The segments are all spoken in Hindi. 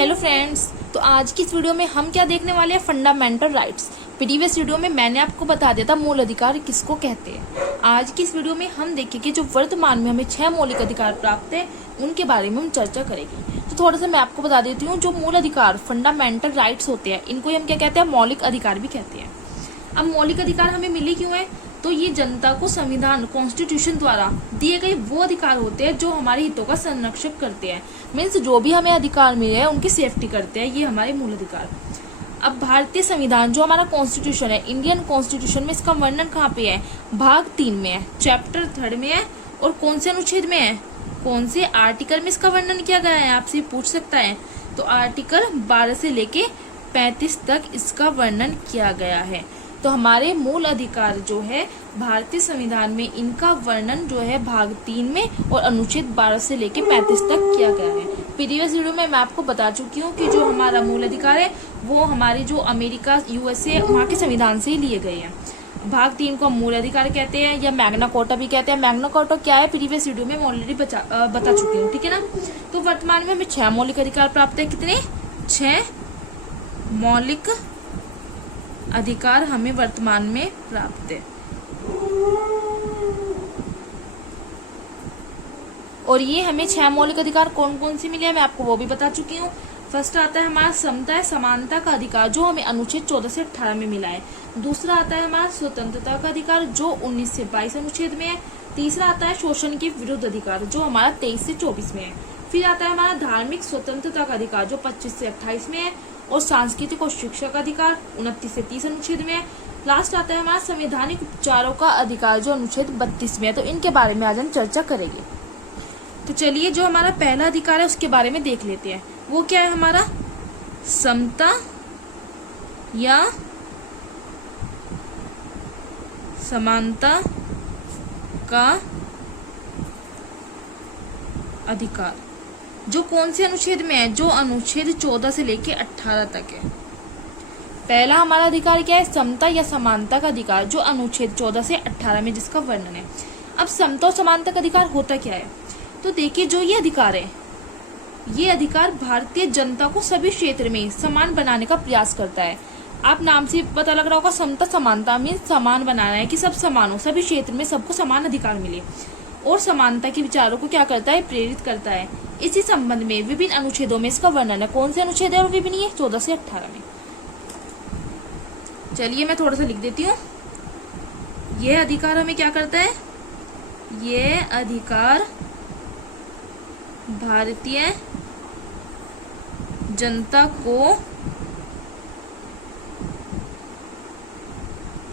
हेलो फ्रेंड्स, तो आज की इस वीडियो में हम क्या देखने वाले हैं, फंडामेंटल राइट्स। प्रीवियस वीडियो में मैंने आपको बता दिया था मूल अधिकार किसको कहते हैं। आज की इस वीडियो में हम देखेंगे जो वर्तमान में हमें 6 मौलिक अधिकार प्राप्त है उनके बारे में हम चर्चा करेंगे। तो थोड़ा सा मैं आपको बता देती हूँ, जो मूल अधिकार फंडामेंटल राइट्स होते हैं इनको हम क्या कहते हैं, मौलिक अधिकार भी कहते हैं। अब मौलिक अधिकार हमें मिले क्यों है, तो ये जनता को संविधान कॉन्स्टिट्यूशन द्वारा दिए गए वो अधिकार होते हैं जो हमारे हितों का संरक्षण करते हैं। मीन्स जो भी हमें अधिकार मिले हैं उनकी सेफ्टी करते हैं, ये हमारे मूल अधिकार। अब भारतीय संविधान जो हमारा कॉन्स्टिट्यूशन है, इंडियन कॉन्स्टिट्यूशन में इसका वर्णन कहाँ पे है, भाग 3 में है, चैप्टर 3 में है। और कौन से अनुच्छेद में है, कौन से आर्टिकल में इसका वर्णन किया गया है, आपसे पूछ सकता है। तो आर्टिकल 12 से लेके 35 तक इसका वर्णन किया गया है। तो हमारे मूल अधिकार जो है भारतीय संविधान में, इनका वर्णन जो है भाग 3 में और अनुच्छेद 12 से लेके 35 तक किया गया है। प्रीवियस वीडियो में मैं आपको बता चुकी हूँ कि जो हमारा मूल अधिकार है वो हमारे जो अमेरिका, यूएसए, वहाँ के संविधान से ही लिए गए हैं। भाग 3 को हम मूल अधिकार कहते हैं या मैग्ना कार्टा भी कहते हैं। मैग्ना कार्टा क्या है, प्रीवियस वीडियो में ऑलरेडी बता चुकी हूँ, ठीक है ना। तो वर्तमान में हमें 6 मौलिक अधिकार प्राप्त है। कितने? 6 मौलिक अधिकार हमें वर्तमान में प्राप्त है। और ये हमें 6 मौलिक अधिकार कौन कौन से मिले हैं मैं आपको वो भी बता चुकी हूँ। फर्स्ट आता है हमारा समता समानता का अधिकार जो हमें अनुच्छेद 14 से 18 में मिला है। दूसरा आता है हमारा स्वतंत्रता का अधिकार जो 19 से 22 अनुच्छेद में है। तीसरा आता है शोषण के विरुद्ध अधिकार जो हमारा 23 से 24 में है। फिर आता है हमारा धार्मिक स्वतंत्रता का अधिकार जो 25 से 28 में है। और सांस्कृतिक और शिक्षा का अधिकार 29 से 30 अनुच्छेद में है। लास्ट आता है हमारा संवैधानिक उपचारों का अधिकार जो अनुच्छेद 32 में है। तो इनके बारे में आज हम चर्चा करेंगे। तो चलिए, जो हमारा पहला अधिकार है उसके बारे में देख लेते हैं। वो क्या है हमारा, समता या समानता का अधिकार, जो कौन से अनुच्छेद में है, जो अनुच्छेद 14 से लेके 18 तक है। पहला हमारा अधिकार क्या है, समता या समानता का अधिकार जो अनुच्छेद 14 से 18 में जिसका वर्णन है। अब समता और समानता का अधिकार होता क्या है, तो देखिए जो ये अधिकार है, ये अधिकार भारतीय जनता को सभी क्षेत्र में समान बनाने का प्रयास करता है। आप नाम से पता लग रहा होगा, समता समानता मीन्स समान बनाना है कि सब समान हो, सभी क्षेत्र में सबको समान अधिकार मिले। और समानता के विचारों को क्या करता है, प्रेरित करता है। इसी संबंध में विभिन्न अनुच्छेदों में इसका वर्णन है। कौन से अनुच्छेद है और विभिन्न, ये 14 से 18 में। चलिए मैं थोड़ा सा लिख देती हूँ। यह अधिकार हमें क्या करता है, यह अधिकार भारतीय जनता को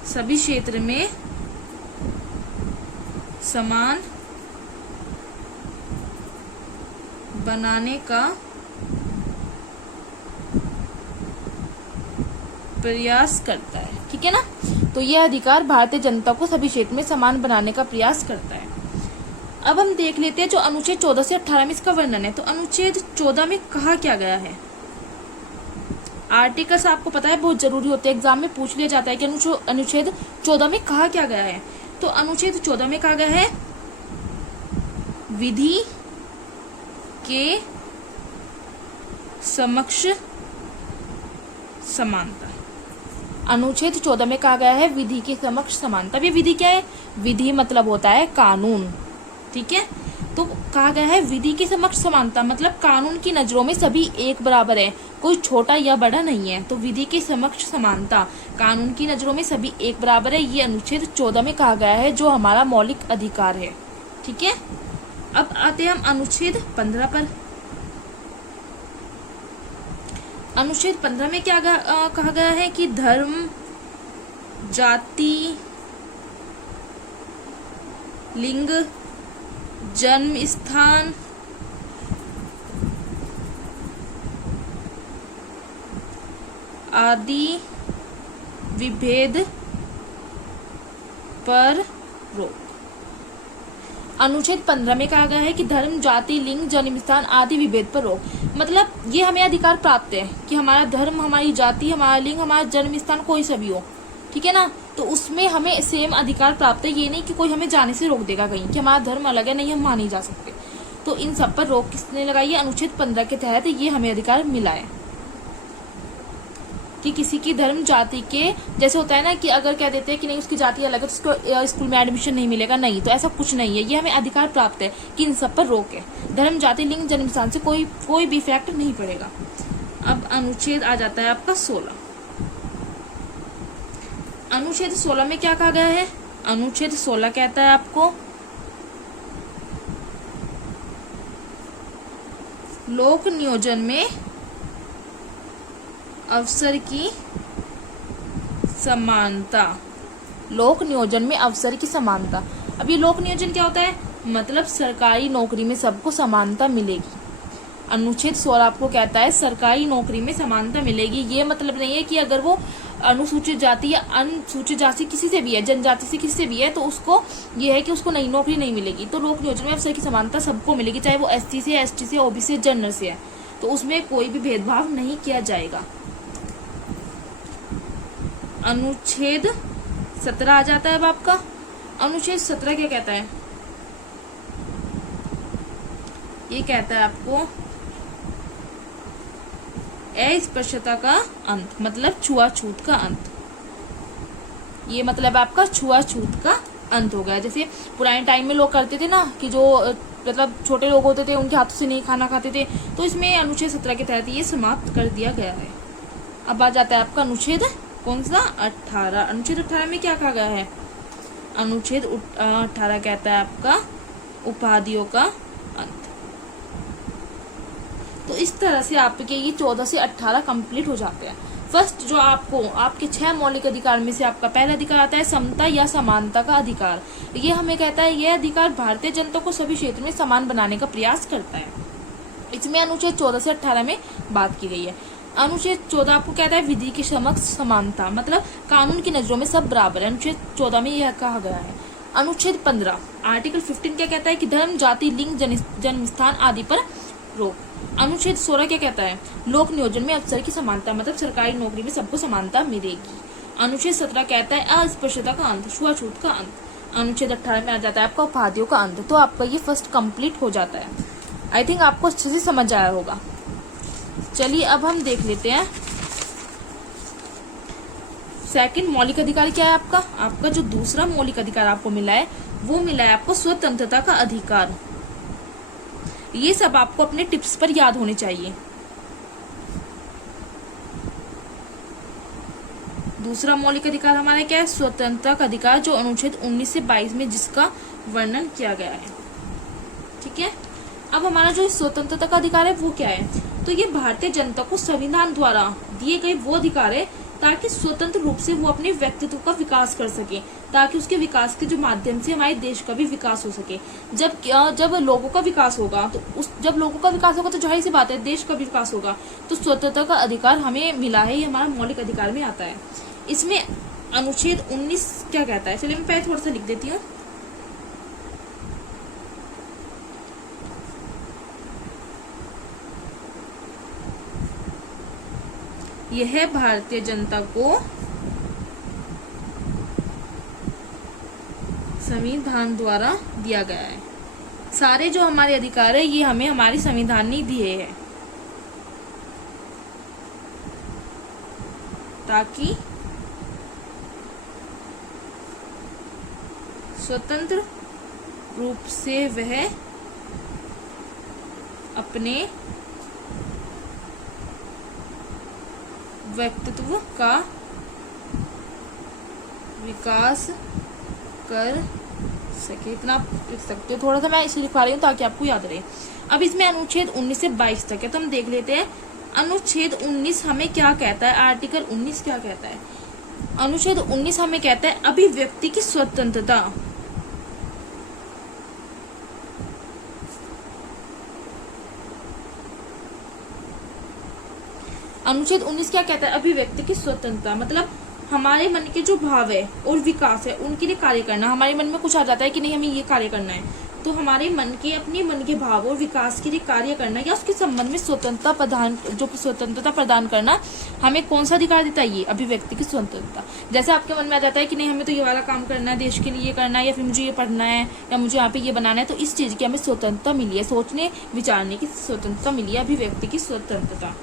सभी क्षेत्र में समान बनाने का प्रयास करता है, ठीक है ना। तो यह अधिकार भारतीय जनता को सभी क्षेत्र में समान बनाने का प्रयास करता है। अब हम देख लेते हैं जो अनुच्छेद 14 से 18 में इसका वर्णन है। तो अनुच्छेद 14 में कहा क्या गया है, आर्टिकल्स आपको पता है बहुत जरूरी होते हैं, एग्जाम में पूछ लिया जाता है कि अनुच्छेद 14 में कहा क्या गया है। तो अनुच्छेद 14 में कहा गया है, विधि के समक्ष समानता। अनुच्छेद 14 में कहा गया है विधि के समक्ष समानता। ये विधि क्या है, विधि मतलब होता है कानून, ठीक है। तो कहा गया है विधि के समक्ष समानता मतलब कानून की नजरों में सभी एक बराबर है, कोई छोटा या बड़ा नहीं है। तो विधि के समक्ष समानता, कानून की नजरों में सभी एक बराबर है, ये अनुच्छेद 14 में कहा गया है जो हमारा मौलिक अधिकार है, ठीक है। अब आते हैं हम अनुच्छेद 15 पर। अनुच्छेद 15 में क्या कहा गया है कि धर्म, जाति, लिंग, जन्म स्थान, आदि विभेद पर रोक। अनुच्छेद 15 में कहा गया है कि धर्म, जाति, लिंग, जन्म स्थान आदि विभेद पर रोक। मतलब ये हमें अधिकार प्राप्त है कि हमारा धर्म, हमारी जाति, हमारा लिंग, हमारा जन्म स्थान कोई सा भी हो, ठीक है ना। तो उसमें हमें सेम अधिकार प्राप्त है। ये नहीं कि कोई हमें जाने से रोक देगा कहीं कि हमारा धर्म अलग है, नहीं हम वहां नहीं जा सकते। तो इन सब पर रोक किसने लगाई है? अनुच्छेद 15 के तहत ये हमें अधिकार मिला है कि किसी की धर्म जाति के, जैसे होता है ना कि अगर कह देते हैं कि नहीं उसकी जाति अलग है तो उसको स्कूल में एडमिशन नहीं मिलेगा, नहीं, तो ऐसा कुछ नहीं है। ये हमें अधिकार प्राप्त है कि इन सब पर रोक है। धर्म जाति लिंग जन्म स्थान से कोई भी इफेक्ट नहीं पड़ेगा। अब अनुच्छेद आ जाता है आपका 16। अनुच्छेद 16 में क्या कहा गया है? अनुच्छेद 16 कहता है आपको लोक नियोजन में अवसर की समानता। लोक नियोजन में अवसर की समानता। अब ये लोक नियोजन क्या होता है? मतलब सरकारी नौकरी में सबको समानता मिलेगी। अनुच्छेद 16 आपको कहता है सरकारी नौकरी में समानता मिलेगी। ये मतलब नहीं है कि अगर वो अनुसूचित जाति या अनुसूचित जाति किसी से भी है, जनजाति से किसी से भी है, तो उसको ये है कि उसको नई नौकरी नहीं मिलेगी। तो लोक नियोजन में अवसर की समानता सबको मिलेगी, चाहे वो SC से, ST से, OBC से, जनरल से है, तो उसमें कोई भी भेदभाव नहीं किया जाएगा। अनुच्छेद 17 आ जाता है अब आपका। अनुच्छेद 17 क्या कहता है? ये कहता है आपको अस्पृश्यता का अंत, मतलब छुआछूत का अंत। ये मतलब आपका छुआछूत का अंत हो गया। जैसे पुराने टाइम में लोग करते थे ना कि जो मतलब छोटे लोग होते थे उनके हाथों से नहीं खाना खाते थे, तो इसमें अनुच्छेद 17 के तहत ये समाप्त कर दिया गया है। अब आ जाता है आपका अनुच्छेद कौन सा? 18। अनुच्छेद 18 में क्या कहा गया है? अनुच्छेद 18 कहता है आपका उपाधियों का अंत। तो इस तरह से आपके ये 14 से 18 कंप्लीट हो जाते हैं। फर्स्ट जो आपको आपके 6 मौलिक अधिकार में से आपका पहला अधिकार आता है समता या समानता का अधिकार। ये हमें कहता है यह अधिकार भारतीय जनता को सभी क्षेत्र में समान बनाने का प्रयास करता है। इसमें अनुच्छेद 14 से 18 में बात की गई है। अनुच्छेद 14 आपको कहता है विधि के समक्ष समानता, मतलब कानून की नजरों में सब बराबर है। अनुच्छेद 14 में यह कहा गया है। अनुच्छेद 15 आर्टिकल 15 क्या कहता है कि धर्म जाति लिंग जन्म स्थान आदि पर रोक। अनुच्छेद 16 क्या कहता है? लोक नियोजन में अवसर की समानता, मतलब सरकारी नौकरी में सबको समानता मिलेगी। अनुच्छेद 17 कहता है अस्पृश्यता का अंत, छुआछूत का अंत। अनुच्छेद 18 में आ जाता है आपका उपाधियों का अंत। तो आपका ये फर्स्ट कंप्लीट हो जाता है। आई थिंक आपको अच्छे से समझ आया होगा। चलिए अब हम देख लेते हैं सेकंड मौलिक अधिकार क्या है आपका। आपका जो दूसरा मौलिक अधिकार आपको मिला है वो मिला है आपको स्वतंत्रता का अधिकार। ये सब आपको अपने टिप्स पर याद होने चाहिए। दूसरा मौलिक अधिकार हमारा क्या है? स्वतंत्रता का अधिकार, जो अनुच्छेद 19 से 22 में जिसका वर्णन किया गया है। ठीक है, अब हमारा जो स्वतंत्रता का अधिकार है वो क्या है? तो ये भारतीय जनता को संविधान द्वारा दिए गए वो अधिकार है ताकि स्वतंत्र रूप से वो अपने व्यक्तित्व का विकास कर सके, ताकि उसके विकास के जो माध्यम से हमारे देश का भी विकास हो सके। जब लोगों का विकास होगा तो जब लोगों का विकास होगा तो जाहिर सी बात है देश का भी विकास होगा। तो स्वतंत्रता का अधिकार हमें मिला है, ये हमारा मौलिक अधिकार में आता है। इसमें अनुच्छेद 19 क्या कहता है? चलिए मैं पहले थोड़ा सा लिख देती हूँ। यह भारतीय जनता को संविधान द्वारा दिया गया है। सारे जो हमारे अधिकार है ये हमें हमारे संविधान ने दिए हैं ताकि स्वतंत्र रूप से वह अपने व्यक्तित्व का विकास कर सके। इतना आप लिख सकते हो, थोड़ा सा मैं इसे लिखवा रही हूँ ताकि आपको याद रहे। अब इसमें अनुच्छेद 19 से 22 तक है, तो हम देख लेते हैं अनुच्छेद 19 हमें क्या कहता है। आर्टिकल 19 क्या कहता है? अनुच्छेद 19 हमें कहता है अभिव्यक्ति की स्वतंत्रता। अनुच्छेद 19 क्या कहता है? अभिव्यक्ति की स्वतंत्रता, मतलब हमारे मन के जो भाव है और विकास है उनके लिए कार्य करना। हमारे मन में कुछ आ जाता है कि नहीं हमें ये कार्य करना है, तो हमारे मन के, अपने मन के भाव और विकास के लिए कार्य करना या उसके संबंध में स्वतंत्रता प्रदान करना हमें कौन सा अधिकार देता है? ये अभिव्यक्ति की स्वतंत्रता। जैसे आपके मन में आ जाता है कि नहीं हमें तो ये वाला काम करना है, देश के लिए करना है, या फिर मुझे ये पढ़ना है, या मुझे यहाँ पे ये बनाना है, तो इस चीज की हमें स्वतंत्रता मिली है, सोचने विचारने की स्वतंत्रता मिली है, अभिव्यक्ति की स्वतंत्रता।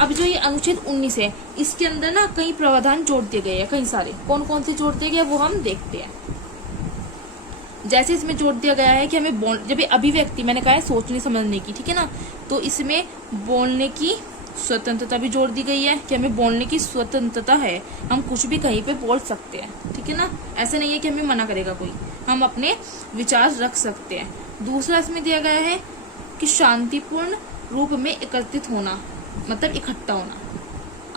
अब जो ये अनुच्छेद 19 है, इसके अंदर ना कई प्रावधान जोड़ दिए गए हैं, कई सारे। कौन कौन से जोड़ दिए गए वो हम देखते हैं। जैसे इसमें जोड़ दिया गया है कि हमें जब ये अभिव्यक्ति मैंने कहा है सोचने समझने की, ठीक है ना, तो इसमें बोलने की स्वतंत्रता भी जोड़ दी गई है कि हमें बोलने की स्वतंत्रता है, हम कुछ भी कहीं पे बोल सकते हैं, ठीक है ना। ऐसा नहीं है कि हमें मना करेगा कोई, हम अपने विचार रख सकते हैं। दूसरा इसमें दिया गया है कि शांतिपूर्ण रूप में एकत्रित होना, मतलब इकट्ठा होना।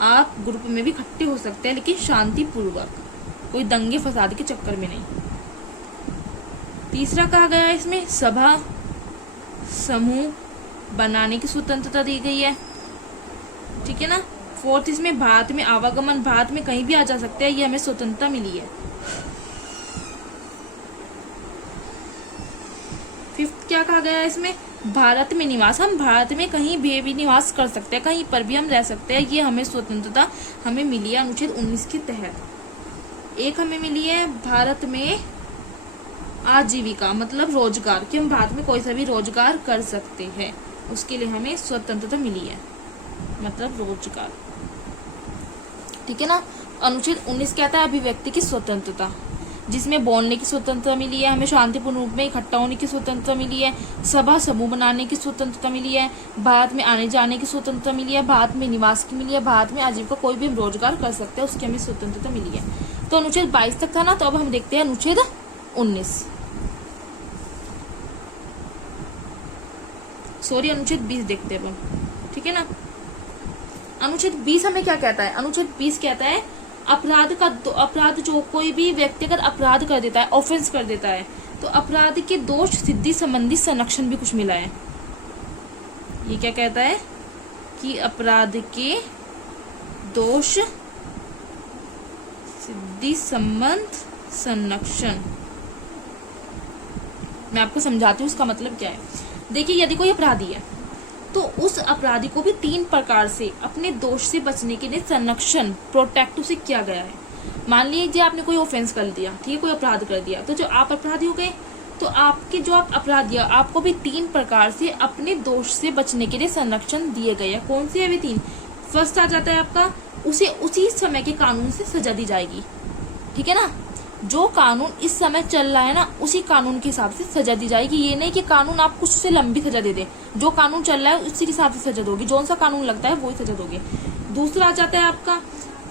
आप ग्रुप में भी इकट्ठे हो सकते हैं लेकिन शांतिपूर्वक, कोई दंगे फसाद के चक्कर में नहीं। तीसरा कहा गया है इसमें सभा समूह बनाने की स्वतंत्रता दी गई है, ठीक है ना। फोर्थ इसमें भारत में आवागमन, भारत में कहीं भी आ जा सकते हैं, ये हमें स्वतंत्रता मिली है। फिफ्थ क्या कहा गया है इसमें? भारत में निवास, हम भारत में कहीं भी निवास कर सकते हैं, कहीं पर भी हम रह सकते हैं, ये हमें स्वतंत्रता हमें मिली है अनुच्छेद 19 के तहत। एक हमें मिली है भारत में आजीविका, मतलब रोजगार, कि हम भारत में कोई सा भी रोजगार कर सकते हैं, उसके लिए हमें स्वतंत्रता मिली है, मतलब रोजगार, ठीक है ना। अनुच्छेद 19 कहता है अभिव्यक्ति की स्वतंत्रता, जिसमें बोलने की स्वतंत्रता मिली है, हमें शांतिपूर्ण रूप में इकट्ठा होने की स्वतंत्रता मिली है, सभा समूह बनाने की स्वतंत्रता मिली है, भारत में आने जाने की स्वतंत्रता मिली है, भारत में निवास की मिली है, भारत में आजीविका कोई भी हम रोजगार कर सकते हैं, उसकी हमें स्वतंत्रता मिली है। तो अनुच्छेद 22 तक था ना, तो अब हम देखते हैं अनुच्छेद 19, सॉरी अनुच्छेद 20 देखते हैं अब, ठीक है ना। अनुच्छेद 20 हमें क्या कहता है? अनुच्छेद 20 कहता है अपराध जो कोई भी व्यक्ति अगर अपराध कर देता है, ऑफेंस कर देता है, तो अपराध के दोष सिद्धि संबंधी संरक्षण भी कुछ मिला है। ये क्या कहता है कि अपराध के दोष सिद्धि संबंध संरक्षण, मैं आपको समझाती हूँ उसका मतलब क्या है। देखिए, यदि कोई अपराधी है तो उस अपराधी को भी 3 प्रकार से अपने दोष से बचने के लिए संरक्षण, प्रोटेक्ट उसे किया गया है। मान लीजिए आपने कोई ऑफेंस कर दिया, ठीक है, कोई अपराध कर दिया, तो जो आप अपराधी हो गए, तो आपके जो आप अपराधी है, आपको भी 3 प्रकार से अपने दोष से बचने के लिए संरक्षण दिए गए हैं। कौन से है वे 3? फर्स्ट आ जाता है आपका, उसे उसी समय के कानून से सजा दी जाएगी, ठीक है ना। जो कानून इस समय चल रहा है ना, उसी कानून के हिसाब से सजा दी जाएगी। ये नहीं कि कानून आपको उससे लंबी सजा दे दे, जो कानून चल रहा है उसी के हिसाब से सजा दोगे, जो सा कानून लगता है वही सजा दोगे। दूसरा आ जाता है आपका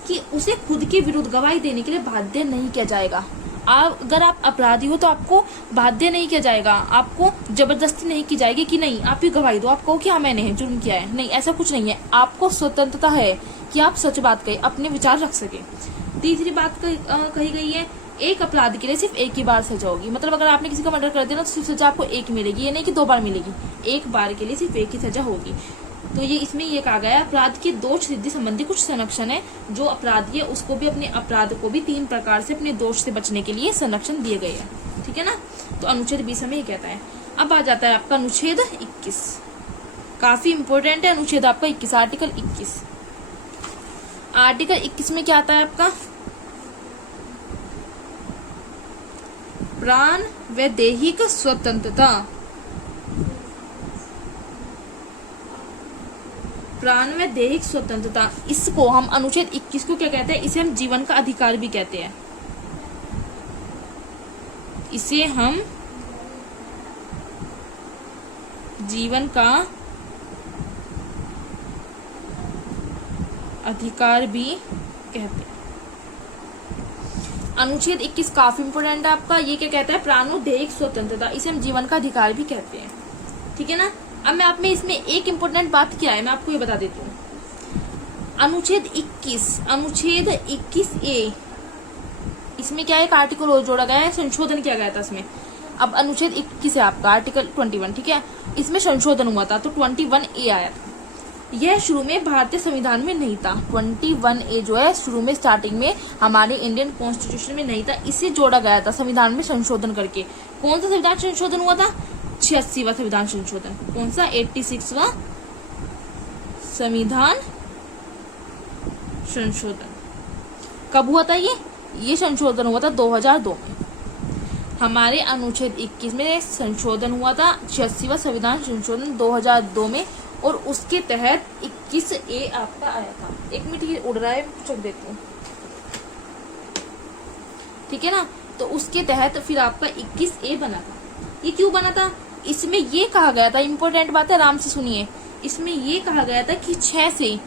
कि उसे खुद के विरुद्ध गवाही देने के लिए बाध्य नहीं किया जाएगा। अगर आप अपराधी हो तो आपको बाध्य नहीं किया जाएगा, आपको जबरदस्ती नहीं की जाएगी कि नहीं आप ही गवाही दो, आप कहो कि हाँ मैंने जुर्म किया है, नहीं, ऐसा कुछ नहीं है। आपको स्वतंत्रता है कि आप सच बात कहें, अपने विचार रख सके। तीसरी बात कही गई है, एक अपराध के लिए सिर्फ एक ही बार सजा होगी, मतलब अगर आपने किसी का मर्डर कर दिया ना, तो सिर्फ सजा आपको एक मिलेगी, ये नहीं कि 2 बार मिलेगी, एक बार के लिए सिर्फ एक ही सजा होगी। तो ये इसमें ये कहा गया है अपराध के दोष सिद्धि संबंधी कुछ संरक्षण है, जो अपराधी है उसको भी अपने अपराध को भी 3 प्रकार से अपने दोष से बचने के लिए संरक्षण दिए गए हैं, ठीक है ना। तो अनुच्छेद 20 हमें ये कहता है। अब आ जाता है आपका अनुच्छेद 21, काफी इंपोर्टेंट है अनुच्छेद आपका 21, आर्टिकल 21। आर्टिकल 21 में क्या आता है आपका? प्राण व दैहिक स्वतंत्रता, प्राण व दैहिक स्वतंत्रता, इसको हम अनुच्छेद 21 को क्या कहते हैं? इसे हम जीवन का अधिकार भी कहते हैं, इसे हम जीवन का अधिकार भी कहते हैं। अनुच्छेद 21 काफी इंपोर्टेंट है आपका। ये क्या कहता है? प्राण व दैहिक स्वतंत्रता, इसे हम जीवन का अधिकार भी कहते हैं, ठीक है ना। अब मैं आप में इसमें एक इम्पोर्टेंट बात क्या है मैं आपको ये बता देती हूँ। अनुच्छेद 21A, इसमें क्या है? एक आर्टिकल और जोड़ा गया है, संशोधन किया गया था इसमें। अब अनुच्छेद 21 है आपका आर्टिकल 21, ठीक है, इसमें संशोधन हुआ था तो 21A आया था। यह शुरू में भारतीय संविधान में नहीं था। 21A जो है शुरू में स्टार्टिंग में हमारे इंडियन कॉन्स्टिट्यूशन में नहीं था, इसे जोड़ा गया था संविधान में संशोधन करके। कौन सा संविधान संशोधन हुआ था? 86वां संविधान संशोधन। कौन सा? 86वां संविधान संशोधन। कब हुआ था ये संशोधन हुआ था 2002 में। हमारे अनुच्छेद 21 में संशोधन हुआ था 86वां संविधान संशोधन 2002 में, और उसके तहत 21A आपका आया था। एक मिनट, ये उड़ रहा है, चेक देती हूँ, ठीक है ना। तो उसके तहत फिर आपका 21A बना था। ये क्यों बना था? इसमें ये कहा गया था, इंपॉर्टेंट बात है, आराम से सुनिए। इसमें ये कहा गया था कि 6 से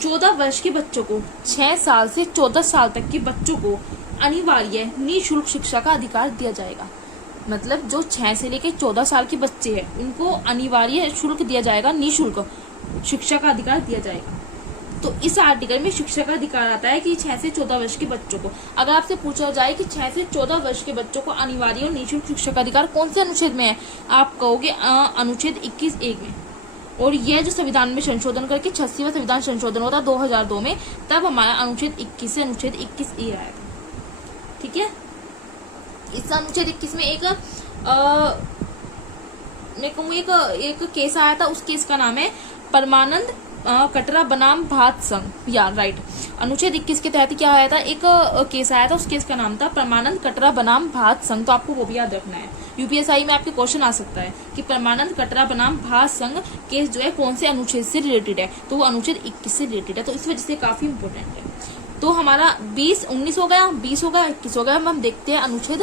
14 वर्ष के बच्चों को, 6 साल से 14 साल तक के बच्चों को अनिवार्य निःशुल्क शिक्षा का अधिकार दिया जाएगा। मतलब जो 6 से लेकर 14 साल के बच्चे हैं उनको अनिवार्य शुल्क दिया जाएगा, निःशुल्क शिक्षा का अधिकार दिया जाएगा। तो इस आर्टिकल में शिक्षा का अधिकार आता है कि 6 से 14 वर्ष के बच्चों को, अगर आपसे पूछा जाए कि 6 से 14 वर्ष के बच्चों को अनिवार्य और निःशुल्क शिक्षा का अधिकार कौन से अनुच्छेद में है, आप कहोगे अनुच्छेद 21A में। और यह जो संविधान में संशोधन करके 86वां संविधान संशोधन होता 2002 में, तब हमारा अनुच्छेद 21 से अनुच्छेद 21A आया था, ठीक है। इस अनुच्छेद 21 में एक केस आया था, उस केस का नाम है परमानंद कटरा बनाम भारत संघ, या राइट। अनुच्छेद 21 के तहत क्या आया था, एक केस आया था, उस केस का नाम था परमानंद कटरा बनाम भारत संघ। तो आपको वो भी याद रखना है, यूपीएसआई में आपके क्वेश्चन आ सकता है कि परमानंद कटरा बनाम भारत संघ केस जो है कौन से अनुच्छेद से रिलेटेड है, तो वो अनुच्छेद 21 से रिलेटेड है। तो इस वजह से काफी इंपोर्टेंट है। तो हमारा 19 हो गया, 20 हो गया, 21 हो गया। हम देखते हैं अनुच्छेद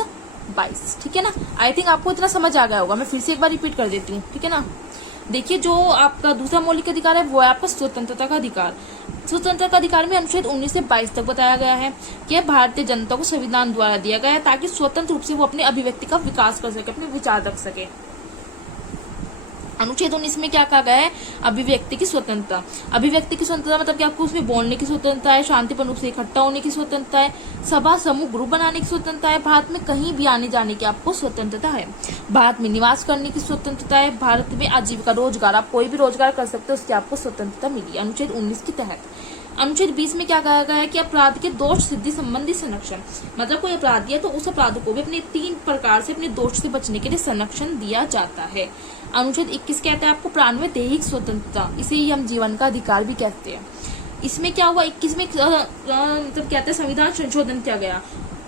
22, ठीक है ना। आई थिंक आपको इतना समझ आ गया होगा, मैं फिर से एक बार रिपीट कर देती हूँ, ठीक है ना। देखिए, जो आपका दूसरा मौलिक अधिकार है वो है आपका स्वतंत्रता का अधिकार। स्वतंत्रता का अधिकार में अनुच्छेद 19 से 22 तक बताया गया है कि भारतीय जनता को संविधान द्वारा दिया गया है ताकि स्वतंत्र रूप से वो अपने अभिव्यक्ति का विकास कर सके, अपने विचार रख सके। अनुच्छेद 19 में क्या कहा गया है? अभिव्यक्ति की स्वतंत्रता। अभिव्यक्ति की स्वतंत्रता मतलब क्या? आपको उसमें बोलने की स्वतंत्रता है, शांतिपूर्ण रूप से इकट्ठा होने की स्वतंत्रता है, सभा समूह ग्रुप बनाने की स्वतंत्रता है, भारत में कहीं भी आने जाने की आपको स्वतंत्रता है, भारत में निवास करने की स्वतंत्रता है, भारत में आजीविका रोजगार, आप कोई भी रोजगार कर सकते हो, उसकी आपको स्वतंत्रता मिली अनुच्छेद 19 के तहत। अनुच्छेद 20 में क्या कहा गया है कि अपराध के दोष सिद्धि संबंधी संरक्षण, मतलब कोई अपराधी है तो उस अपराध को भी अपने 3 प्रकार से अपने दोष से बचने के लिए संरक्षण दिया जाता है। अनुच्छेद 21 कहता है आपको प्राण में दैहिक स्वतंत्रता, इसे ही हम जीवन का अधिकार भी कहते हैं। इसमें क्या हुआ? 21 में मतलब कहते हैं संविधान संशोधन किया गया,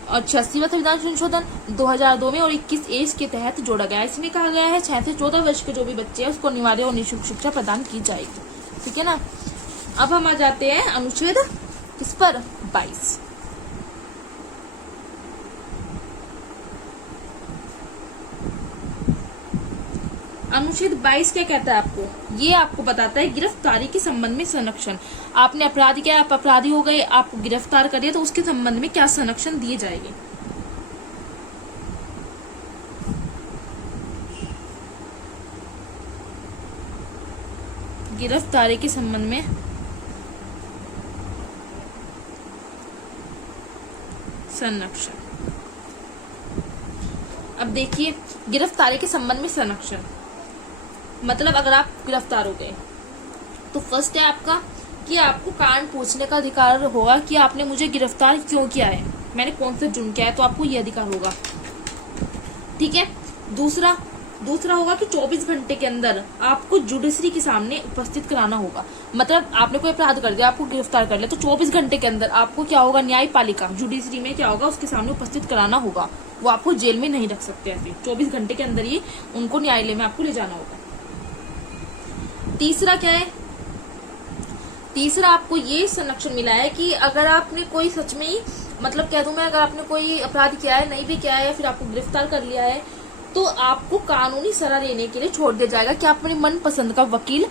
और 86वां संविधान संशोधन 2002 में, और 21A के तहत जोड़ा गया। इसमें कहा गया है 6 से 14 वर्ष के जो भी बच्चे हैं उसको अनिवार्य और निःशुल्क शिक्षा प्रदान की जाएगी, ठीक है ना। अब हम आ जाते हैं अनुच्छेद किस पर? 22। अनुच्छेद 22 क्या कहता है आपको? ये आपको बताता है गिरफ्तारी के संबंध में संरक्षण। आपने अपराधी किया, आप अपराधी हो गए, आपको गिरफ्तार कर दिया, तो उसके संबंध में क्या संरक्षण दिए जाएंगे। गिरफ्तारी के संबंध में संरक्षण। अब देखिए, गिरफ्तारी के संबंध में संरक्षण मतलब अगर आप गिरफ्तार हो गए तो फर्स्ट है आपका कि आपको कारण पूछने का अधिकार होगा कि आपने मुझे गिरफ्तार क्यों किया है, मैंने कौन सा जुर्म किया है, तो आपको ये अधिकार होगा, ठीक है। दूसरा होगा कि 24 घंटे के अंदर आपको जुडिशरी के सामने उपस्थित कराना होगा। मतलब आपने कोई अपराध कर दिया, आपको गिरफ्तार कर लिया, तो 24 घंटे के अंदर आपको क्या होगा? न्यायपालिका जुडिशरी में क्या होगा? उसके सामने उपस्थित कराना होगा। वो आपको जेल में नहीं रख सकते ऐसे, 24 घंटे के अंदर ही उनको न्यायालय में आपको ले जाना होगा। तीसरा क्या है? तीसरा आपको ये संरक्षण मिला है कि अगर आपने कोई सच में ही मतलब कह दूं मैं, अगर आपने कोई अपराध किया है, नहीं भी किया है, या फिर आपको गिरफ्तार कर लिया है, तो आपको कानूनी सलाह लेने के लिए छोड़ दिया जाएगा कि आप अपने मन पसंद का वकील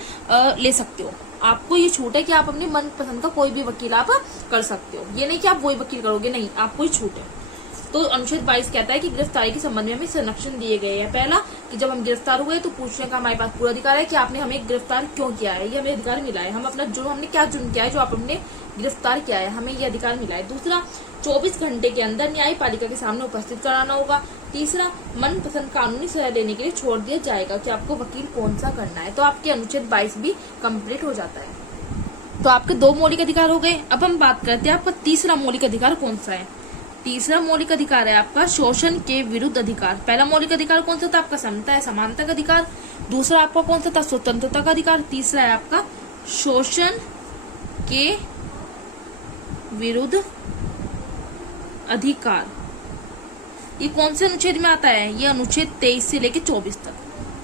ले सकते हो। आपको ये छूट है कि आप अपने मन पसंद का कोई भी वकील आप कर सकते हो, ये नहीं कि आप वही वकील करोगे, नहीं, आपको ये छूट है। तो अनुच्छेद 22 कहता है कि गिरफ्तारी के संबंध में हमें संरक्षण दिए गए हैं। पहला कि जब हम गिरफ्तार हुए तो पूछने का हमारे पास पूरा अधिकार है कि आपने हमें गिरफ्तार क्यों किया है, ये हमें अधिकार मिला है। हम अपना जुर्म, हमने क्या जुर्म किया है जो आप हमने गिरफ्तार किया है, हमें ये अधिकार मिला है। दूसरा, 24 घंटे के अंदर न्यायपालिका के सामने उपस्थित कराना होगा। तीसरा, मनपसंद कानूनी सलाह लेने के लिए छोड़ दिया जाएगा कि आपको वकील कौन सा करना है। तो आपके अनुच्छेद 22 भी कंप्लीट हो जाता है। तो आपके 2 मौलिक अधिकार हो गए। अब हम बात करते हैं आपका तीसरा मौलिक अधिकार कौन सा है। तीसरा मौलिक अधिकार है आपका शोषण के विरुद्ध अधिकार। पहला मौलिक अधिकार कौन सा था आपका? समता है, समानता का अधिकार। दूसरा आपका कौन सा था? स्वतंत्रता का अधिकार। तीसरा है आपका शोषण के विरुद्ध अधिकार। ये कौन से अनुच्छेद में आता है? ये अनुच्छेद 23 से लेके 24 तक,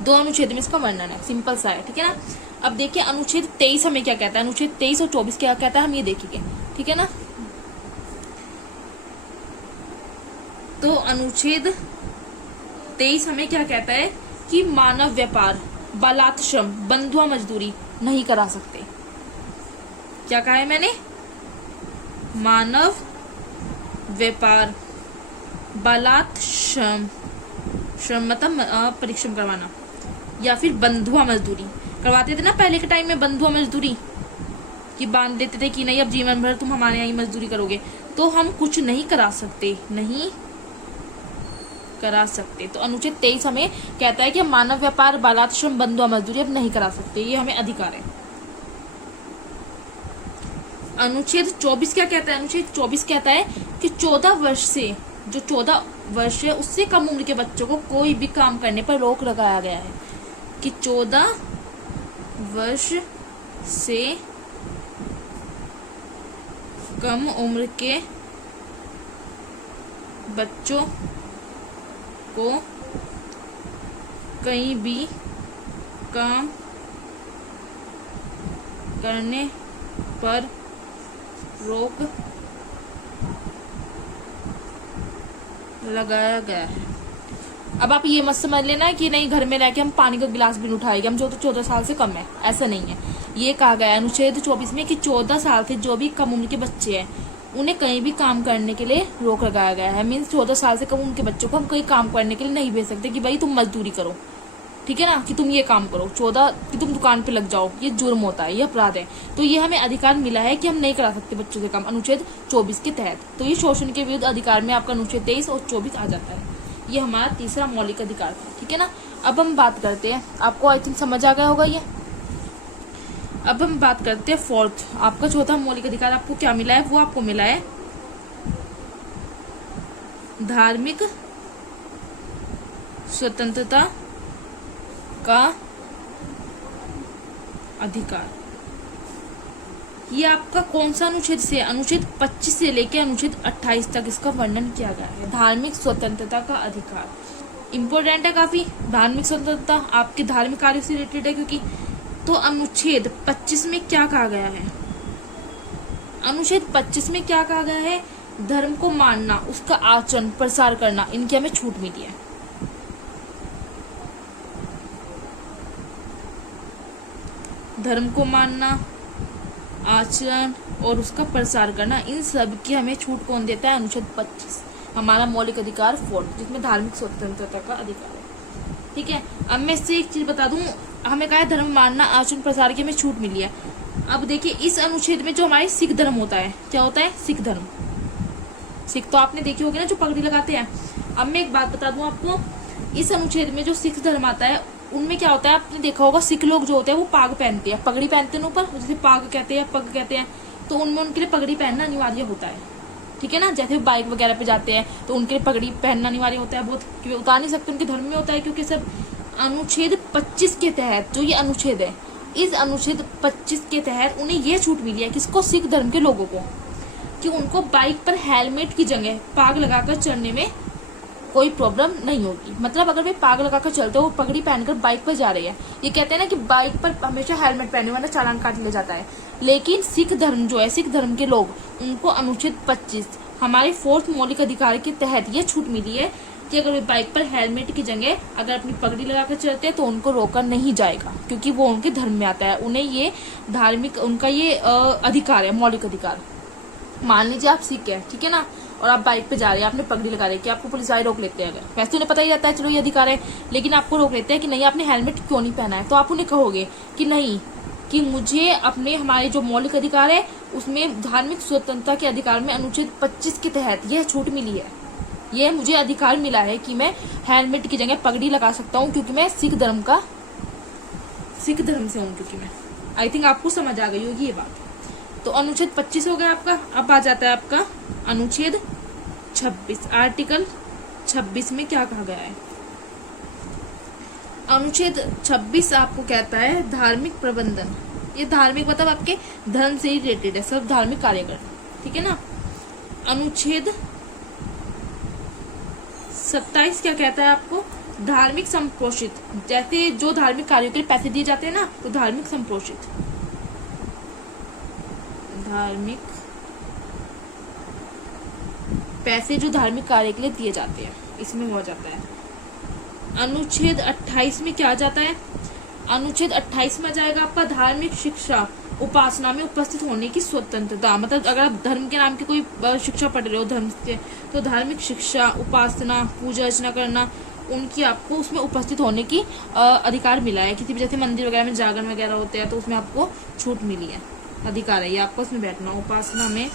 2 अनुच्छेद में इसका वर्णन है। सिंपल सा है, ठीक है ना। अब देखिए अनुच्छेद 23 हमें क्या कहता है, अनुच्छेद 23 और 24 क्या कहता है, हम ये देखेंगे, ठीक है ना। तो अनुच्छेद 23 हमें क्या कहता है कि मानव व्यापार, बलात् श्रम, बंधुआ मजदूरी नहीं करा सकते। क्या कहा है मैंने? मानव व्यापार, बलात् श्रम, श्रम मतलब परिश्रम करवाना, या फिर बंधुआ मजदूरी करवाते थे ना पहले के टाइम में। बंधुआ मजदूरी कि बांध देते थे कि नहीं अब जीवन भर तुम हमारे यहाँ ही मजदूरी करोगे, तो हम कुछ नहीं करा सकते, नहीं करा सकते। तो अनुच्छेद 23 हमें कहता है कि मानव व्यापार, बलात् श्रम, बंधुआ मजदूरी अब नहीं करा सकते, ये हमें अधिकार है। अनुच्छेद 24 क्या कहता है? अनुच्छेद 24 कहता है कि 14 वर्ष से, जो 14 वर्ष है उससे कम उम्र के बच्चों को कोई भी काम करने पर रोक लगाया गया है। कि 14 वर्ष से कम उम्र के बच्चों को कहीं भी काम करने पर रोक लगाया गया है। अब आप ये मत समझ लेना कि नहीं घर में रह के हम पानी का गिलास भी नहीं उठाएंगे, हम जो तो 14 साल से कम है, ऐसा नहीं है। ये कहा गया है अनुच्छेद 24 में कि 14 साल से जो भी कम उम्र के बच्चे हैं उन्हें कहीं भी काम करने के लिए रोक लगाया गया है। मीन्स 14 साल से कम उम्र के बच्चों को हम कहीं काम करने के लिए नहीं भेज सकते कि भाई तुम मजदूरी करो, ठीक है ना, कि तुम ये काम करो। 14 कि तुम दुकान पे लग जाओ, ये जुर्म होता है, ये अपराध है। तो ये हमें अधिकार मिला है कि हम नहीं करा सकते बच्चों से काम, अनुच्छेद 24 के तहत। तो ये शोषण के विरुद्ध अधिकार में आपका अनुच्छेद 23 और 24 आ जाता है। ये हमारा तीसरा मौलिक अधिकार था, ठीक है ना। अब हम बात करते हैं, आपको आई थिंक समझ आ गया होगा ये। अब हम बात करते हैं फोर्थ, आपका चौथा मौलिक अधिकार आपको क्या मिला है? वो आपको मिला है धार्मिक स्वतंत्रता का अधिकार। ये आपका कौन सा अनुच्छेद से? अनुच्छेद 25 से लेकर अनुच्छेद 28 तक इसका वर्णन किया गया है। धार्मिक स्वतंत्रता का अधिकार इंपॉर्टेंट है काफी। धार्मिक स्वतंत्रता आपके धार्मिक कार्य से रिलेटेड है, क्योंकि तो अनुच्छेद 25 में क्या कहा गया है? अनुच्छेद 25 में क्या कहा गया है? धर्म को मानना, उसका आचरण, प्रसार करना, इनकी हमें छूट मिली है। धर्म को मानना, आचरण और उसका प्रसार करना, इन सब की हमें छूट कौन देता है? अनुच्छेद 25, हमारा मौलिक अधिकार 4, जिसमें धार्मिक स्वतंत्रता का अधिकार है, ठीक है। अब मैं इससे एक चीज बता दूं, हमें कहा है धर्म मानना, आचरण, प्रसार की हमें छूट मिली है। अब देखिए इस अनुच्छेद में जो हमारे सिख धर्म होता है, क्या होता है? सिख धर्म। सिख तो आपने देखी होगी ना, जो पगड़ी लगाते हैं। अब मैं एक बात बता दूं आपको, इस अनुच्छेद में जो सिख धर्म आता है उनमें क्या होता है, आपने देखा होगा सिख लोग जो होते हैं वो पाग पहनते हैं, पगड़ी पहनते हैं ऊपर, जैसे पाग कहते हैं, पग कहते हैं। तो उनमें उनके लिए पगड़ी पहनना अनिवार्य होता है, ठीक है ना। जैसे बाइक वगैरह पे जाते हैं तो उनके लिए पगड़ी पहनना अनिवार्य होता है, बहुत क्योंकि उतार नहीं सकते, उनके धर्म में होता है। क्योंकि सब अनुच्छेद 25 के तहत, जो ये अनुच्छेद है, इस अनुच्छेद 25 के तहत उन्हें ये छूट मिली है, किसको? सिख धर्म के लोगों को, कि उनको बाइक पर हेलमेट की जगह पाग लगाकर चलने में कोई प्रॉब्लम नहीं होगी। मतलब अगर वे पाग लगाकर चलते हो, वो पगड़ी पहनकर बाइक पर जा रही है, ये कहते हैं ना कि बाइक पर हमेशा हेलमेट पहने, वरना चालान काट लिया जाता है। लेकिन सिख धर्म जो है, सिख धर्म के लोग, उनको अनुच्छेद 25 हमारे 4th मौलिक अधिकार के तहत ये छूट मिली है कि अगर वे बाइक पर हेलमेट की जगह अगर अपनी पगड़ी लगाकर चलते हैं तो उनको रोका नहीं जाएगा, क्योंकि वो उनके धर्म में आता है। उन्हें ये धार्मिक, उनका ये अधिकार है, मौलिक अधिकार। मान लीजिए आप सिख है, ठीक है ना, और आप बाइक पे जा रहे हैं, आपने पगड़ी लगा रही है, कि आपको पुलिस वाले रोक लेते हैं। अगर वैसे तो उन्हें पता ही रहता है चलो ये अधिकार है, लेकिन आपको रोक लेते हैं कि नहीं आपने हेलमेट क्यों नहीं पहना है, तो आप उन्हें कहोगे कि नहीं, कि मुझे अपने हमारे जो मौलिक अधिकार है उसमें धार्मिक स्वतंत्रता के अधिकार में अनुच्छेद 25 के तहत यह छूट मिली है, ये मुझे अधिकार मिला है कि मैं हेलमेट की जगह पगड़ी लगा सकता हूँ, क्योंकि मैं सिख धर्म से हूँ। क्योंकि मैं आई थिंक आपको समझ आ गई होगी ये बात। तो अनुच्छेद 25 हो गया आपका। अब आ जाता है आपका अनुच्छेद 26, आर्टिकल 26 में क्या कहा गया है? अनुच्छेद 26 आपको कहता है धार्मिक प्रबंधन। ये धार्मिक मतलब आपके धर्म से ही रिलेटेड है, सब धार्मिक कार्य कर, ठीक है ना। अनुच्छेद 27 क्या कहता है आपको? धार्मिक संप्रोषित, जैसे जो धार्मिक कार्यों के लिए पैसे दिए जाते हैं ना, तो धार्मिक संप्रोषित, धार्मिक पैसे जो धार्मिक कार्य के लिए दिए जाते हैं, इसमें हो जाता है। अनुच्छेद 28 में क्या आ जाता है? अनुच्छेद 28 में जाएगा आपका धार्मिक शिक्षा उपासना में उपस्थित होने की स्वतंत्रता। मतलब अगर आप धर्म के नाम की कोई शिक्षा पढ़ रहे हो धर्म के, तो धार्मिक शिक्षा उपासना पूजा अर्चना करना, उनकी आपको उसमें उपस्थित होने की अधिकार मिला है। किसी भी जैसे मंदिर वगैरह में जागरण वगैरह होते हैं तो उसमें आपको छूट मिली है, अधिकार है ये आपको उसमें बैठना, उपासना में।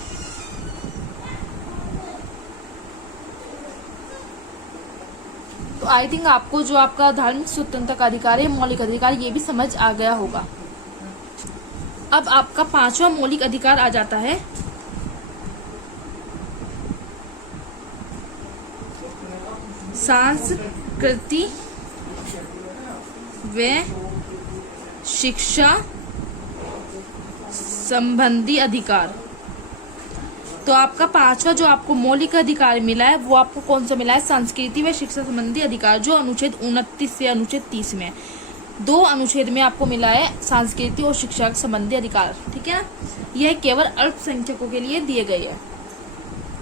तो आई थिंक आपको जो आपका धार्मिक स्वतंत्रता का अधिकार है, मौलिक अधिकार, ये भी समझ आ गया होगा। अब आपका 5वां मौलिक अधिकार आ जाता है संस्कृति व शिक्षा संबंधी अधिकार। तो आपका 5वां जो आपको मौलिक अधिकार मिला है वो आपको कौन सा मिला है? संस्कृति व शिक्षा संबंधी अधिकार, जो अनुच्छेद 29 से अनुच्छेद 30 में, 2 अनुच्छेद में आपको मिला है संस्कृति और शिक्षा संबंधी अधिकार, ठीक है ना। यह केवल अल्पसंख्यकों के लिए दिए गए हैं।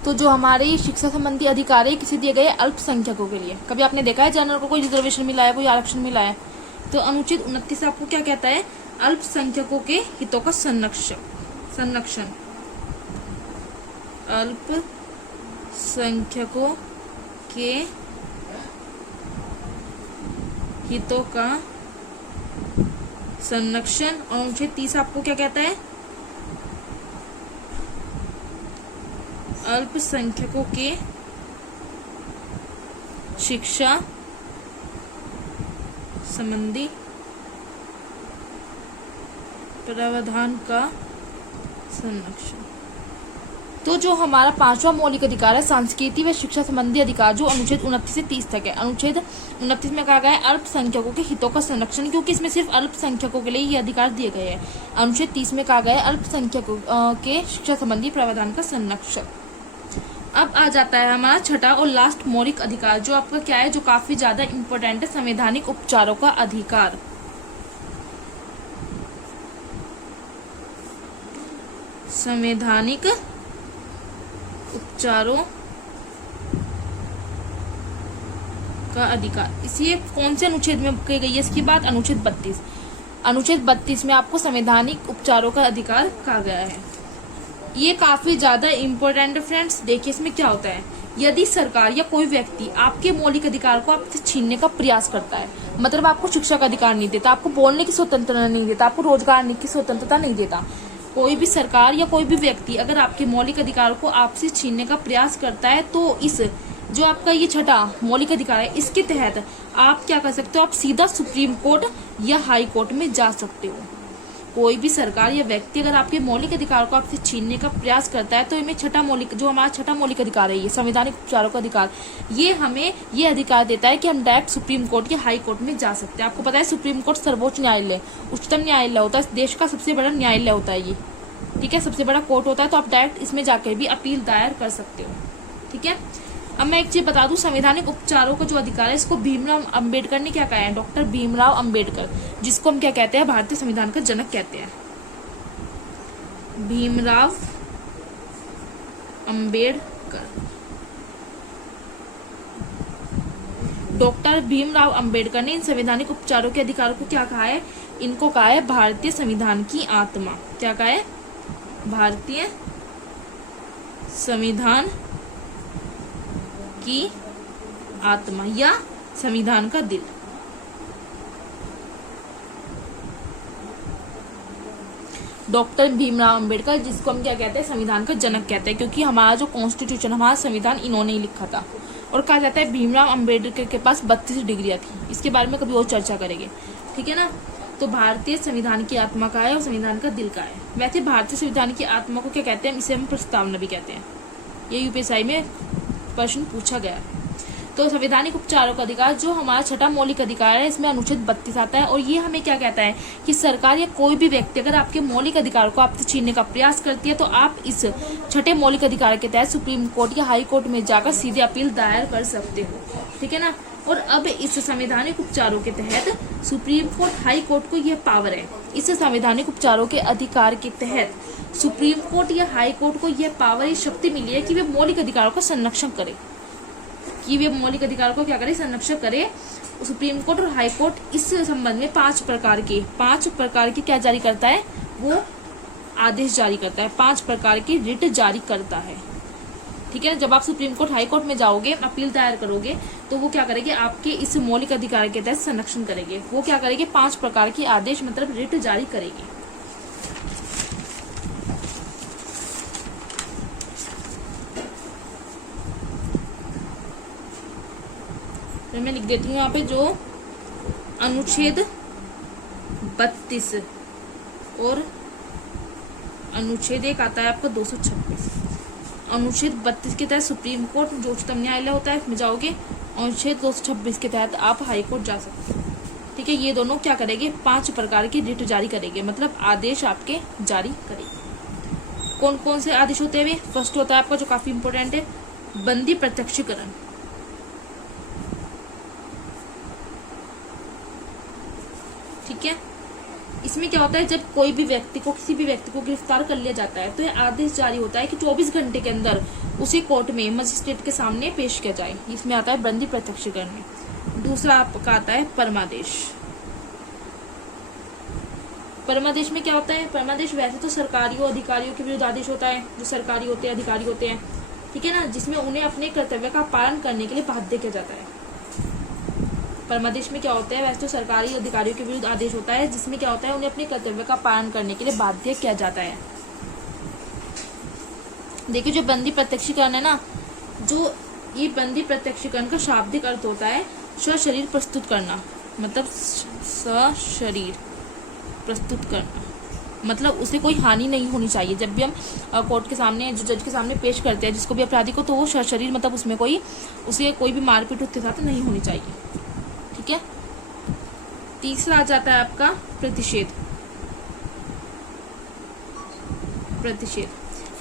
तो जो हमारे शिक्षा संबंधी अधिकार है किसे दिए गए? अल्पसंख्यकों के लिए। कभी आपने देखा है जनरल को कोई रिजर्वेशन मिला है, कोई आरक्षण मिला है? तो अनुच्छेद 29 आपको क्या कहता है? अल्पसंख्यकों के हितों का संरक्षण, अल्पसंख्यकों के हितों का संरक्षण। और अनुच्छेद 30 आपको क्या कहता है? अल्पसंख्यकों के शिक्षा संबंधी प्रावधान का संरक्षण। तो जो हमारा 5वां मौलिक अधिकार है संस्कृति व शिक्षा संबंधी अधिकार, जो अनुच्छेद 29 से 30 तक है। अनुच्छेद 29 में कहा गया है अल्पसंख्यकों के हितों का संरक्षण, क्योंकि इसमें सिर्फ अल्पसंख्यकों के लिए ये अधिकार दिए गए हैं। अनुच्छेद 30 में कहा गया है अल्पसंख्यकों के शिक्षा संबंधी प्रावधान का संरक्षण। अब आ जाता है हमारा 6वां और लास्ट मौलिक अधिकार, जो आपका क्या है, जो काफी ज्यादा इंपॉर्टेंट है, संवैधानिक उपचारों का अधिकार। संवैधानिक उपचारों का अधिकार। इसी कौन से अनुच्छेद में कही गई है इसकी बात? अनुच्छेद 32। अनुच्छेद 32 में आपको संवैधानिक उपचारों का अधिकार कहा गया है। ये काफी ज्यादा इम्पोर्टेंट है फ्रेंड्स। देखिए इसमें क्या होता है, यदि सरकार या कोई व्यक्ति आपके मौलिक अधिकार को आपसे छीनने का प्रयास करता है, मतलब आपको शिक्षा का अधिकार नहीं देता, आपको बोलने की स्वतंत्रता नहीं देता, आपको रोजगार की स्वतंत्रता नहीं देता, कोई भी सरकार या कोई भी व्यक्ति अगर आपके मौलिक अधिकार को आपसे छीनने का प्रयास करता है, तो इस जो आपका ये 6वां मौलिक अधिकार है, इसके तहत आप क्या कर सकते हो? आप सीधा सुप्रीम कोर्ट या हाई कोर्ट में जा सकते हो। कोई भी सरकार या व्यक्ति अगर आपके मौलिक अधिकार को आपसे छीनने का प्रयास करता है, तो इनमें 6वां मौलिक, जो हमारा 6वां मौलिक अधिकार है, ये संवैधानिक उपचारों का अधिकार, ये हमें ये अधिकार देता है कि हम डायरेक्ट सुप्रीम कोर्ट या हाई कोर्ट में जा सकते हैं। आपको पता है सुप्रीम कोर्ट सर्वोच्च न्यायालय, उच्चतम न्यायालय होता है, देश का सबसे बड़ा न्यायालय होता है ये, ठीक है, सबसे बड़ा कोर्ट होता है। तो आप डायरेक्ट इसमें जाकर भी अपील दायर कर सकते हो, ठीक है। अब मैं एक चीज बता दूं, संवैधानिक उपचारों का जो अधिकार है, इसको भीमराव अंबेडकर ने क्या कहा है? डॉक्टर भीमराव अंबेडकर, जिसको हम क्या कहते हैं? भारतीय संविधान का जनक कहते हैं। भीमराव अंबेडकर, डॉक्टर भीमराव अंबेडकर ने इन संवैधानिक उपचारों के अधिकारों को क्या कहा है? इनको कहा है भारतीय संविधान की आत्मा। क्या कहा है? भारतीय संविधान की आत्मा या संविधान का दिल। डॉक्टर भीमराव अंबेडकर, जिसको हम क्या कहते हैं? संविधान का जनक कहते हैं, क्योंकि हमारा जो कॉन्स्टिट्यूशन, हमारा संविधान इन्होंने ही लिखा था। और कहा जाता है भीमराव अंबेडकर के पास 32 डिग्रियां थी। इसके बारे में कभी और चर्चा करेंगे, ठीक है ना। तो भारतीय संविधान की आत्मा का है और संविधान का दिल का है। वैसे भारतीय संविधान की आत्मा को क्या कहते हैं? इसे हम प्रस्तावना भी कहते हैं। ये यूपीएसआई में प्रश्न पूछा गया है। तो संवैधानिक उपचारों का अधिकार जो हमारा छठा मौलिक अधिकार है, इसमें अनुच्छेद 32 आता है और ये हमें क्या कहता है कि सरकार या कोई भी व्यक्ति अगर आपके मौलिक अधिकार को आपसे छीनने का प्रयास करती है तो आप इस छठे मौलिक अधिकार के तहत सुप्रीम कोर्ट या हाई कोर्ट में जाकर सीधे अपील दायर कर सकते हो। ठीक है ना। और अब इस संवैधानिक उपचारों के तहत सुप्रीम कोर्ट, हाई कोर्ट को यह पावर है, इस संवैधानिक उपचारों के अधिकार के तहत सुप्रीम कोर्ट या हाई कोर्ट को यह पावर, ये शक्ति मिली है कि वे मौलिक अधिकारों का संरक्षण करे, कि वे मौलिक अधिकारों को क्या करे, संरक्षण करे। सुप्रीम कोर्ट और हाई कोर्ट इस संबंध में 5 प्रकार के क्या जारी करता है, वो आदेश जारी करता है, 5 प्रकार की रिट जारी करता है। ठीक है। जब आप सुप्रीम कोर्ट, हाई कोर्ट में जाओगे, अपील दायर करोगे, तो वो क्या करेंगे, आपके इस मौलिक अधिकार के तहत संरक्षण करेंगे। वो क्या करेंगे, 5 प्रकार की आदेश मतलब रिट जारी करेंगे। तो मैं लिख देती हूँ यहाँ पे, जो अनुच्छेद 32 और अनुच्छेद 1 आता है आपका 226। अनुच्छेद 32 के तहत सुप्रीम कोर्ट जो उच्चतम न्यायालय होता है उसमें जाओगे, अनुच्छेद 226 के तहत आप हाई कोर्ट जा सकते हो। ठीक है। ये दोनों क्या करेंगे, 5 प्रकार की रिट जारी करेंगे, मतलब आदेश आपके जारी करेंगे। कौन कौन से आदेश होते हैं वे? फर्स्ट होता है आपका, जो काफी इंपॉर्टेंट है, बंदी प्रत्यक्षीकरण। ठीक है। इसमें क्या होता है, जब कोई भी व्यक्ति को, किसी भी व्यक्ति को गिरफ्तार कर लिया जाता है तो यह आदेश जारी होता है कि 24 घंटे के अंदर उसे कोर्ट में मजिस्ट्रेट के सामने पेश किया जाए। इसमें आता है बंदी प्रत्यक्षीकरण में। दूसरा आपका आता है परमादेश। परमादेश में क्या होता है, परमादेश वैसे तो सरकारियों अधिकारियों के विरुद्ध आदेश होता है, जो सरकारी होते हैं, अधिकारी होते हैं। ठीक है ना, जिसमें उन्हें अपने कर्तव्य का पालन करने के लिए बाध्य किया जाता है। परमादेश में क्या होता है, वैसे तो सरकारी अधिकारियों के विरुद्ध आदेश होता है, जिसमें क्या होता है, उन्हें अपने कर्तव्य का पालन करने के लिए बाध्य किया जाता है। देखिए, जो बंदी प्रत्यक्षीकरण है ना, जो ये बंदी प्रत्यक्षीकरण का शाब्दिक अर्थ होता है सशरीर प्रस्तुत करना, मतलब सशरीर प्रस्तुत करना, मतलब उसे कोई हानि नहीं होनी चाहिए। जब भी हम कोर्ट के सामने, जो जज के सामने पेश करते हैं जिसको भी अपराधी को, तो वो सशरीर, मतलब उसमें उसे कोई भी मारपीट उसके साथ नहीं होनी चाहिए। ठीक है। तीसरा आ जाता है आपका प्रतिषेध।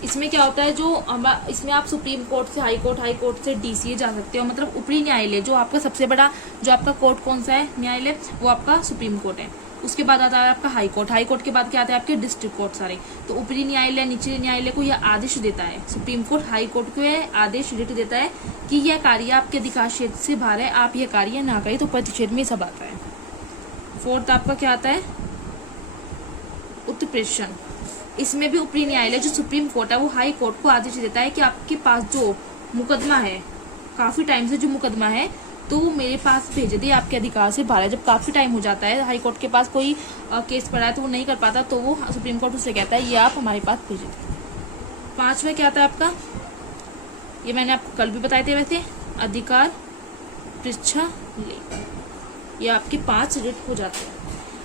इसमें क्या होता है, जो इसमें आप सुप्रीम कोर्ट से हाई कोर्ट से डीसीए जा सकते हो, मतलब ऊपरी न्यायालय, जो आपका सबसे बड़ा, जो आपका कोर्ट कौन सा है न्यायालय, वो आपका सुप्रीम कोर्ट है। उसके बाद आता है आपका हाई कोर्ट के बाद क्या आता है आपके डिस्ट्रिक्ट कोर्ट सारे। तो ऊपरी न्यायालय, निचले न्यायालय को यह आदेश देता है, सुप्रीम कोर्ट, हाई कोर्ट को यह आदेश रिट देता है कि यह कार्य आपके अधिकार क्षेत्र से बाहर है, आप यह कार्य ना करें, तो प्रतिषेध में सब आता है। फोर्थ आपका क्या आता है, उत्प्रेषण। इसमें भी ऊपरी न्यायालय, जो सुप्रीम कोर्ट है, वो हाई कोर्ट को आदेश देता है कि आपके पास जो मुकदमा है, काफी टाइम से जो मुकदमा है, तो वो मेरे पास भेज दे, आपके अधिकार से बाहर है। जब काफी टाइम हो जाता है, हाई कोर्ट के पास कोई केस पड़ा है तो वो नहीं कर पाता, तो वो सुप्रीम कोर्ट उससे कहता है ये आप हमारे पास भेज दे। पांचवा क्या आता है आपका, ये मैंने आपको कल भी बताए थे वैसे, अधिकार पृच्छा लेख। ये आपके 5 रिट हो जाते हैं।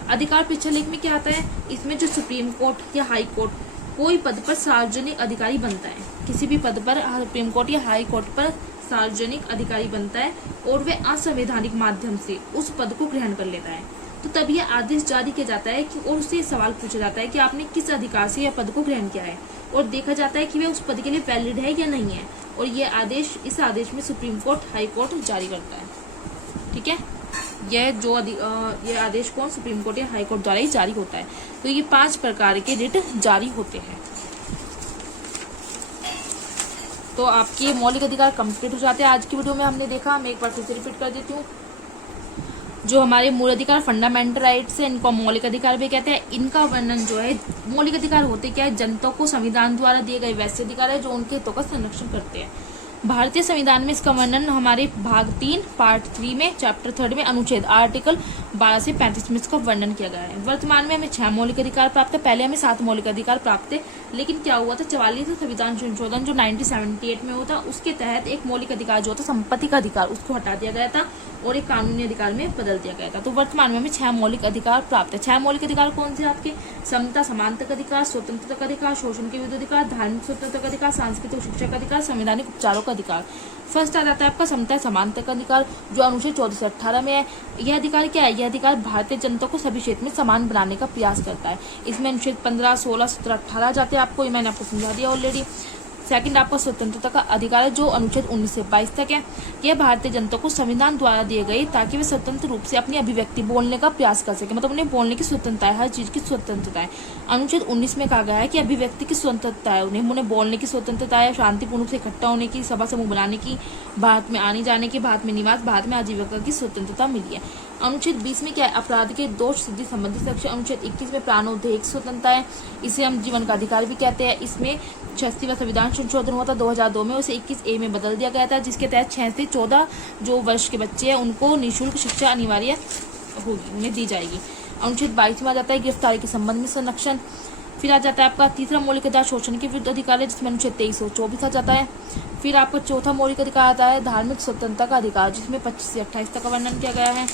अधिकार पृच्छा लेख में क्या आता है, इसमें जो सुप्रीम कोर्ट या हाई कोर्ट कोई पद पर सार्वजनिक अधिकारी बनता है, किसी भी पद पर सुप्रीम कोर्ट या हाई कोर्ट पर सार्वजनिक अधिकारी बनता है और वे असंवैधानिक माध्यम से उस पद को ग्रहण कर लेता है, तो तब यह आदेश जारी किया जाता है कि, और उससे सवाल पूछा जाता है कि आपने किस अधिकार से यह पद को ग्रहण किया है, और देखा जाता है कि वह उस पद के लिए वैलिड है या नहीं है, और यह आदेश, इस आदेश में सुप्रीम कोर्ट, हाई कोर्ट जारी करता है। ठीक है। यह आदेश कौन, सुप्रीम कोर्ट या हाई कोर्ट द्वारा ही जारी होता है। तो ये 5 प्रकार के रिट जारी होते हैं। तो आपके मौलिक अधिकार कंप्लीट हो जाते हैं। आज की वीडियो में हमने देखा, मैं एक बार फिर से रिपीट कर देती हूँ, जो हमारे मूल अधिकार फंडामेंटल राइट्स है, इनको मौलिक अधिकार भी कहते हैं। इनका वर्णन जो है, मौलिक अधिकार होते क्या है, जनता को संविधान द्वारा दिए गए वैसे अधिकार है जो उनके हितों का संरक्षण करते हैं। भारतीय संविधान में इसका वर्णन हमारे भाग 3 पार्ट 3 में चैप्टर 3 में अनुच्छेद आर्टिकल 12 से 35 में इसका वर्णन किया गया है। वर्तमान में हमें 6 मौलिक अधिकार प्राप्त है, पहले हमें 7 मौलिक अधिकार प्राप्त है। लेकिन क्या हुआ था, 44 संविधान संशोधन जो 1978 में हुआ था, उसके तहत एक मौलिक अधिकार जो था संपत्ति का अधिकार, उसको हटा दिया गया था और एक कानूनी अधिकार में बदल दिया गया था। तो वर्तमान में हमें 6 मौलिक अधिकार प्राप्त है। 6 मौलिक अधिकार कौन से आपके? समता समानता का अधिकार, स्वतंत्रता का अधिकार, शोषण के विरुद्ध अधिकार, धार्मिक स्वतंत्रता का अधिकार, सांस्कृतिक शिक्षा का अधिकार, संवैधानिक उपचारों का अधिकार। फर्स्ट आ जाता है आपका समता समानता का अधिकार, जो अनुच्छेद 14 से 18 में है। यह अधिकार क्या है? यह अधिकार भारतीय जनता को सभी क्षेत्र में समान बनाने का प्रयास करता है। इसमें अनुच्छेद 15, 16, 17, 18 जाते हैं आपको, ये मैंने आपको समझा दिया ऑलरेडी। सेकंड आपका स्वतंत्रता का अधिकार है, जो अनुच्छेद 19 से 22 तक है। यह भारतीय जनता को संविधान द्वारा दिए गए ताकि वे स्वतंत्र रूप से अपनी अभिव्यक्ति बोलने का प्रयास कर सके, मतलब उन्हें बोलने की स्वतंत्रता है, हर चीज की स्वतंत्रता है। अनुच्छेद 19 में कहा गया है कि अभिव्यक्ति की स्वतंत्रता है, उन्हें बोलने की स्वतंत्रता है, शांतिपूर्ण रूप से इकट्ठा होने की, सभा समूह बनाने की, भारत में आने जाने की, भारत में निवास, भारत में आजीविका की स्वतंत्रता मिली है। अनुच्छेद 20 में क्या है? अपराध के दोष सिद्धि संबंधी सेक्शन। अनुच्छेद 21 में प्राणोद्योग स्वतंत्रता है, इसे हम जीवन का अधिकार भी कहते हैं। इसमें 86वां संविधान संशोधन हुआ था 2002 में, उसे 21A में बदल दिया गया था, जिसके तहत 6 से 14 जो वर्ष के बच्चे हैं उनको निःशुल्क शिक्षा अनिवार्य होगी, उन्हें दी जाएगी। अनुच्छेद 22 में आ जाता है गिरफ्तारी के संबंध में संरक्षण। फिर आ जाता है आपका तीसरा मौलिक अधिकार शोषण के विरुद्ध अधिकार है, जिसमें अनुच्छेद 23 और 24 आ जाता है। फिर आपका चौथा मौलिक अधिकार आता है धार्मिक स्वतंत्रता का अधिकार, जिसमें 25 से 28 तक का वर्णन किया गया है।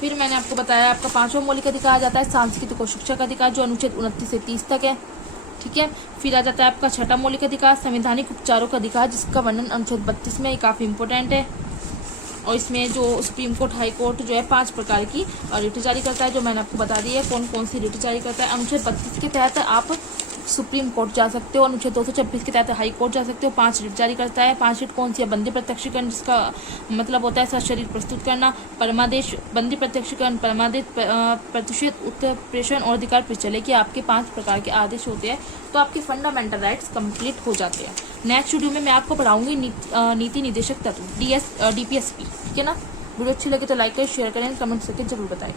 फिर मैंने आपको बताया आपका पांचवा मौलिक अधिकार आ जाता है सांस्कृतिक और शिक्षा का अधिकार, जो अनुच्छेद 29 से 30 तक है। ठीक है। फिर आ जाता है आपका छठा मौलिक अधिकार संवैधानिक उपचारों का अधिकार, जिसका वर्णन अनुच्छेद 32 में, काफी इंपॉर्टेंट है। और इसमें जो सुप्रीम कोर्ट, हाई कोर्ट जो है 5 प्रकार की रिट जारी करता है, जो मैंने आपको बता दी है कौन कौन सी रिट जारी करता है। अनुच्छेद 32 के तहत आप सुप्रीम कोर्ट जा सकते हो, अनुच्छेद 226 के तहत हाई कोर्ट जा सकते हो। 5 रिट जारी करता है। 5 रिट कौन सी है? बंदी प्रत्यक्षीकरण, जिसका मतलब होता है सशरीर प्रस्तुत करना, परमादेश, बंदी प्रत्यक्षीकरण, परमादेश, प्रतिषेध, उत्प्रेषण और अधिकार प्रचले के आपके 5 प्रकार के आदेश होते हैं। तो आपके फंडामेंटल राइट्स कंप्लीट हो जाते हैं। नेक्स्ट वीडियो में मैं आपको पढ़ाऊंगी नीति निदेशक तत्व DPSP। ठीक है ना? वीडियो अच्छी लगे तो लाइक करें, शेयर करें, कमेंट करके जरूर बताएं।